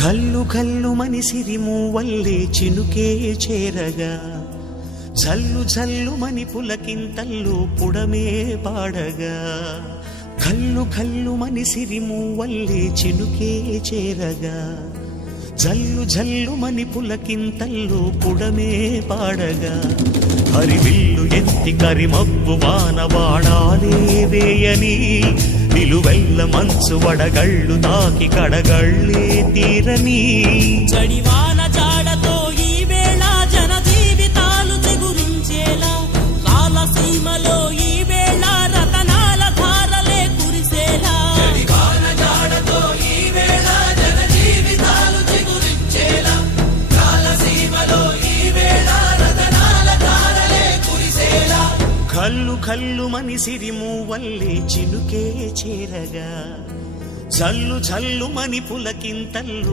కల్లు కల్లు మని సిరిమూవల్లే చినుకే చేరగా జల్లు జల్లు మని పులకింతల్లు పుడమే పాడగా కల్లు కల్లు మని సిరిమూవల్లే చినుకే చేరగా జల్లు జల్లు మని పులకింతల్లు పుడమే పాడగా హరివిల్లు ఎత్తి కరిమబ్బు వానవాడాలే వేయని నిలువెల్ల మంచు వడగళ్ళు తాకి కడగళ్ళే తీరని జడివాన జాడతో ఈ వేళ జన జీవితాలు చిగురించేలా రాలసీమలో ఈ వేళ రతనాల ధారలే కురిసేలా జడివాన జాడతో ఈ వేళ జన జీవితాలు చిగురించేలా రాలసీమలో ఈ వేళ రతనాల ధారలే కురిసేలా కల్లు కల్లు మని సిరిమూవల్లే చినుకే చేరగా జల్లు జల్లు మని పులకింతల్లు